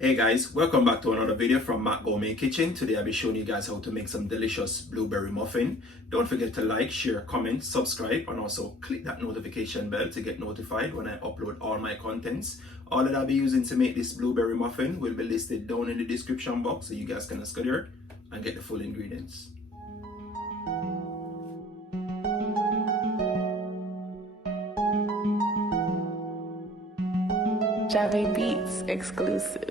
Hey guys, welcome back to another video from Matt Gourmet Kitchen. Today I'll be showing you guys how to make some delicious blueberry muffin. Don't forget to like, share, comment, subscribe, and also click that notification bell to get notified when I upload all my contents. All that I'll be using to make this blueberry muffin will be listed down in the description box, so you guys can just go there and get the full ingredients. Jave Beats exclusive.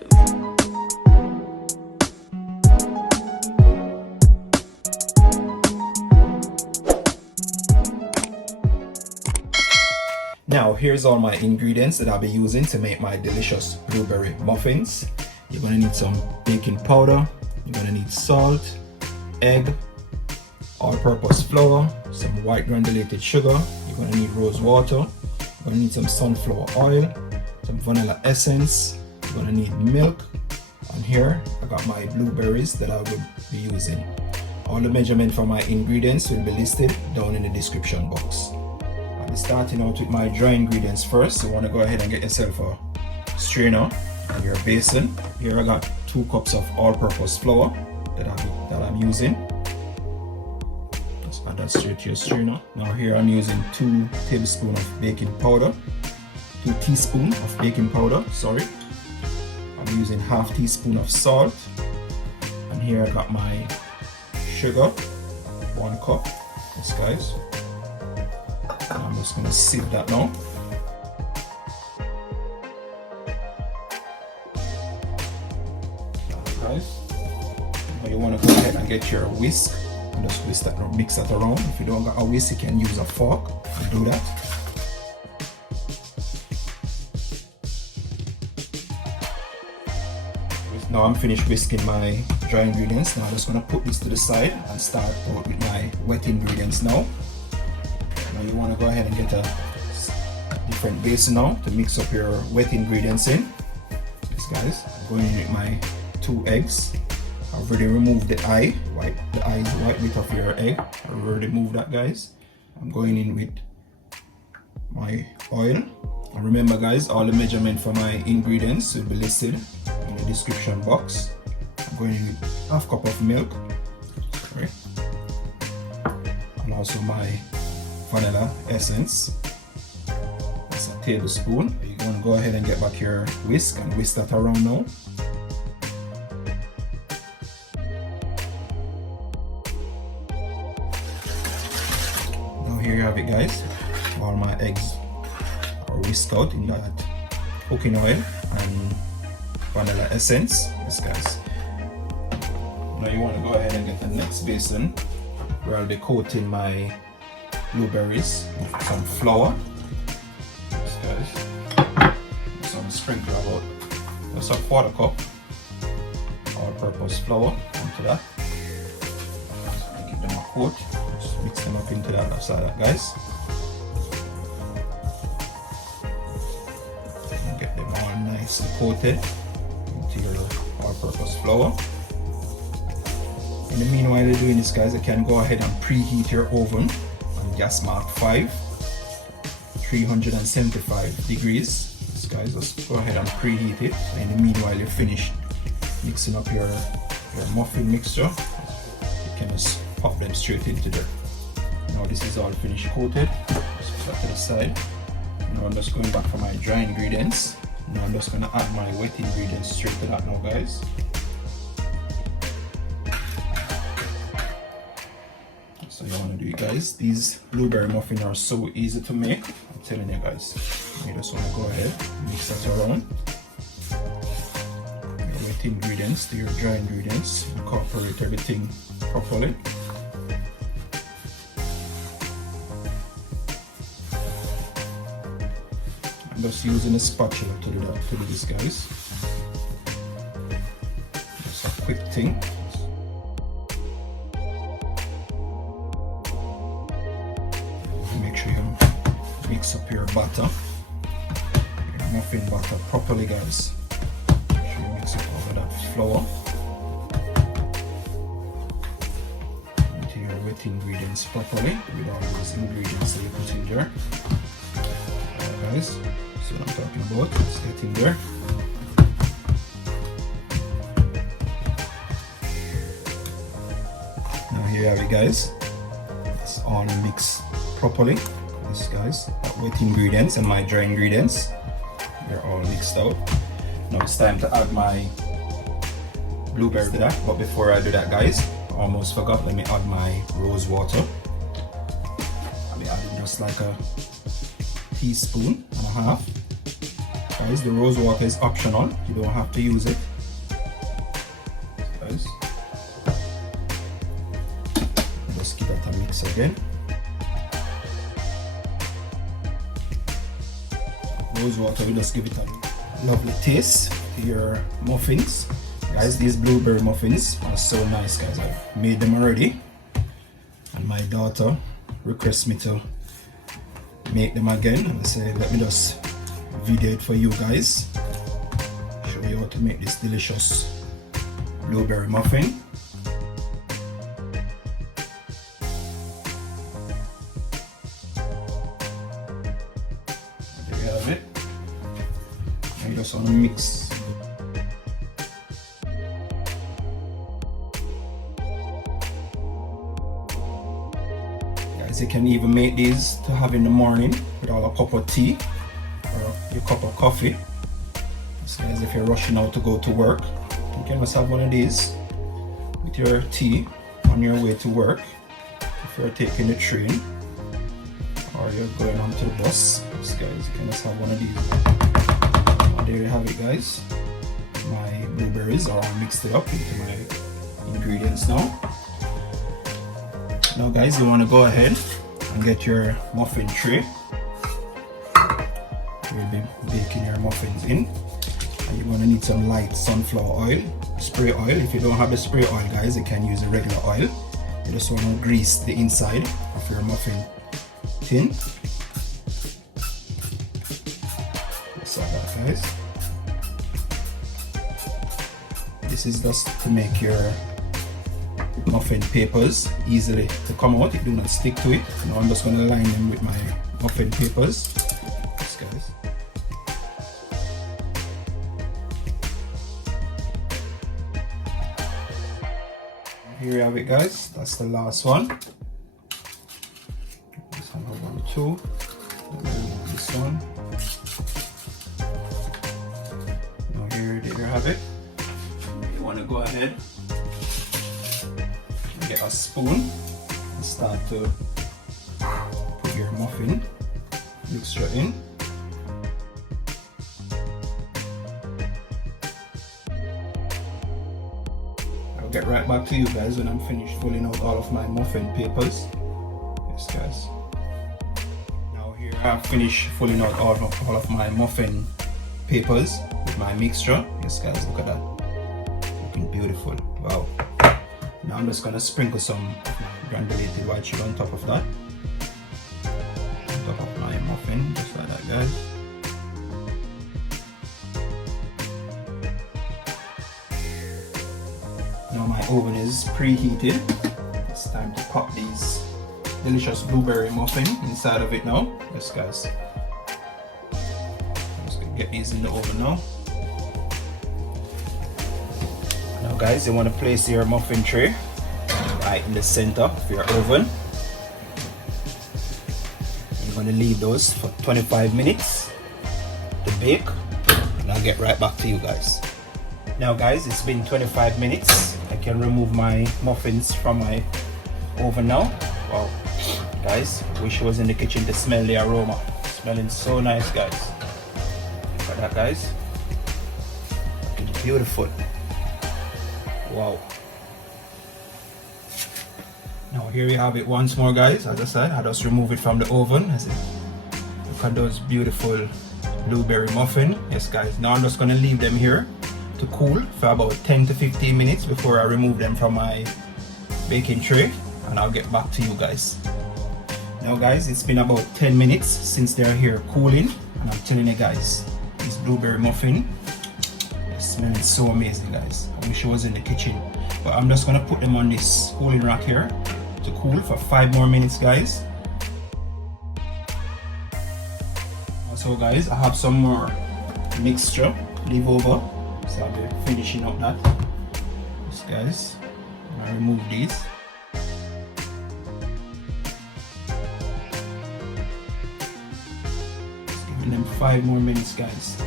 Now here's all my ingredients that I'll be using to make my delicious blueberry muffins. You're going to need some baking powder, you're going to need salt, egg, all-purpose flour, some white granulated sugar, you're going to need rose water, you're going to need some sunflower oil, some vanilla essence, you're going to need milk, and here I got my blueberries that I will be using. All the measurement for my ingredients will be listed down in the description box. I'll be starting out with my dry ingredients first. So you want to go ahead and get yourself a strainer and your basin. Here I got 2 cups of all-purpose flour that I'm using. Just add that straight to your strainer. Now here I'm using 2 tablespoons of baking powder. 2 teaspoons of baking powder, sorry. I'm using half teaspoon of salt. And here I got my sugar, 1 cup. This guys. And I'm just gonna sieve that now. Guys. Now you wanna go ahead and get your whisk and just mix that around. If you don't got a whisk, you can use a fork and do that. Now I'm finished whisking my dry ingredients. Now I'm just going to put this to the side and start out with my wet ingredients now. Now you want to go ahead and get a different basin now to mix up your wet ingredients in. Yes guys, I'm going in with my 2 eggs. I've already removed the eye, the white bit of your egg. I've already removed that guys. I'm going in with my oil. And remember guys, all the measurement for my ingredients will be listed in the description box. I'm going in with half cup of milk, sorry, and also my vanilla essence. That's a tablespoon. You're going to go ahead and get back your whisk and whisk that around now. Now here you have it guys. All my eggs are whisked out in that cooking oil and vanilla essence. Yes guys. Now you want to go ahead and get the next basin where I'll be coating my blueberries with some flour. Yes guys. Some sprinkle about just a 1/4 cup all-purpose flour onto that. So give them a coat. Just mix them up into that side of that guys. And get them all nicely coated into your all-purpose flour. In the meanwhile you're doing this guys, you can go ahead and preheat your oven on gas mark 5, 375 degrees. This guys, just go ahead and preheat it. So in the meanwhile you're finished mixing up your muffin mixture, you can just pop them straight into there. Now this is all finished coated. Just put that to the side. Now I'm just going back for my dry ingredients. Now I'm just going to add my wet ingredients straight to that now guys. So you want to do it guys. These blueberry muffins are so easy to make. I'm telling you guys. You just want to go ahead, mix that around. Your wet ingredients to your dry ingredients. Incorporate everything properly. I'm just using a spatula to do that, to do this guys. Just a quick thing. Make sure you mix up your batter, your muffin batter properly guys. Make sure you mix up all of that flour into your wet ingredients properly with all those ingredients that you put in there. Guys, so what I'm talking about, it's getting there. you have it, guys. It's all mixed properly. This, guys, wet ingredients and my dry ingredients, they're all mixed out. Now it's time to add my blueberry to that. But before I do that, guys, I almost forgot. Let me add my rose water. I'll be adding just like a teaspoon and a half. Guys, the rose water is optional. You don't have to use it. Guys, just give that a mix again. Rose water will just give it a lovely taste to your muffins. Guys, these blueberry muffins are so nice, guys. I've made them already, and my daughter requests me to make them again, and I say let me just video it for you guys, show you how to make this delicious blueberry muffin. There you have it. I just want to mix. Guys, you can even make these to have in the morning with all a cup of tea or your cup of coffee. So guys, if you're rushing out to go to work, you can just have one of these with your tea on your way to work. If you're taking the train or you're going on to the bus, so guys, you can just have one of these. And there you have it, guys. My blueberries are all mixed up into my ingredients now. Now guys, you want to go ahead and get your muffin tray. You'll be baking your muffins in, and you're going to need some light sunflower oil, spray oil. If you don't have the spray oil, guys, you can use a regular oil. You just want to grease the inside of your muffin tin. Just like that, guys. This is just to make your muffin papers easily to come out. It do not stick to it. Now I'm just going to line them with my muffin papers. Yes, guys. Here you have it, guys. That's the last one. This one, one, two. This one. Now here you have it. You want to go ahead, get a spoon and start to put your muffin mixture in. I'll get right back to you guys when I'm finished filling out all of my muffin papers. Yes, guys. Now here I've finished filling out all of my muffin papers with my mixture. Yes, guys, look at that. Looking beautiful. Wow. Now I'm just gonna sprinkle some of my granulated white sugar on top of that. On top of my muffin, just like that, guys. Now my oven is preheated. It's time to pop these delicious blueberry muffin inside of it now. Yes, guys. I'm just gonna get these in the oven now. Now guys, you want to place your muffin tray right in the center of your oven. You're going to leave those for 25 minutes to bake, and I'll get right back to you guys. Now guys, it's been 25 minutes. I can remove my muffins from my oven now. Wow, guys, wish I was in the kitchen to smell the aroma. Smelling so nice, guys. Look at that, guys. Looking beautiful. Wow. Now here you have it once more, guys. As I said, I just remove it from the oven. Look at those beautiful blueberry muffin. Yes, guys. Now I'm just going to leave them here to cool for about 10 to 15 minutes before I remove them from my baking tray, and I'll get back to you guys. Now guys, it's been about 10 minutes since they're here cooling, and I'm telling you guys, this blueberry muffin is smelling so amazing, guys. I wish I was in the kitchen. But I'm just gonna put them on this cooling rack here to cool for 5 more minutes, guys. So guys, I have some more mixture leave over, so I'll be finishing up that. Yes, guys, I'm gonna remove these. 5 more minutes, guys,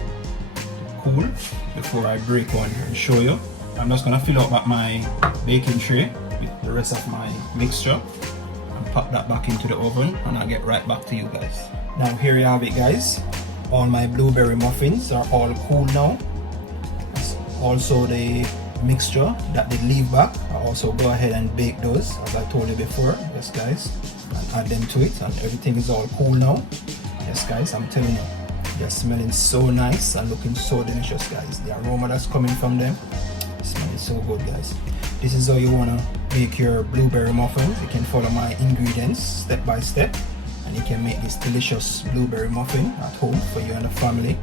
to cool before I break one and show you. I'm just gonna fill up my baking tray with the rest of my mixture and pop that back into the oven, and I'll get right back to you guys. Now here you have it, guys. All my blueberry muffins are all cool now. Also the mixture that they leave back, I also go ahead and bake those as I told you before. Yes guys, and add them to it, and everything is all cool now. Yes guys, I'm telling you, they're smelling so nice and looking so delicious, guys. The aroma that's coming from them smelling so good, guys. This is how you want to make your blueberry muffins. You can follow my ingredients step by step, and you can make this delicious blueberry muffin at home for you and the family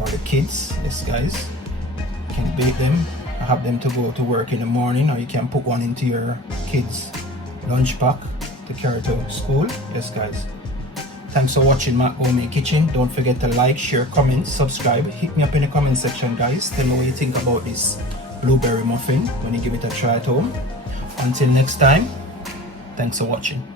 or the kids. Yes guys, you can bake them, have them to go to work in the morning, or you can put one into your kids lunch pack to carry to school. Yes guys, thanks for watching Matt Gourmet Kitchen. Don't forget to like, share, comment, subscribe. Hit me up in the comment section, guys. Tell me what you think about this blueberry muffin when you give it a try at home. Until next time, thanks for watching.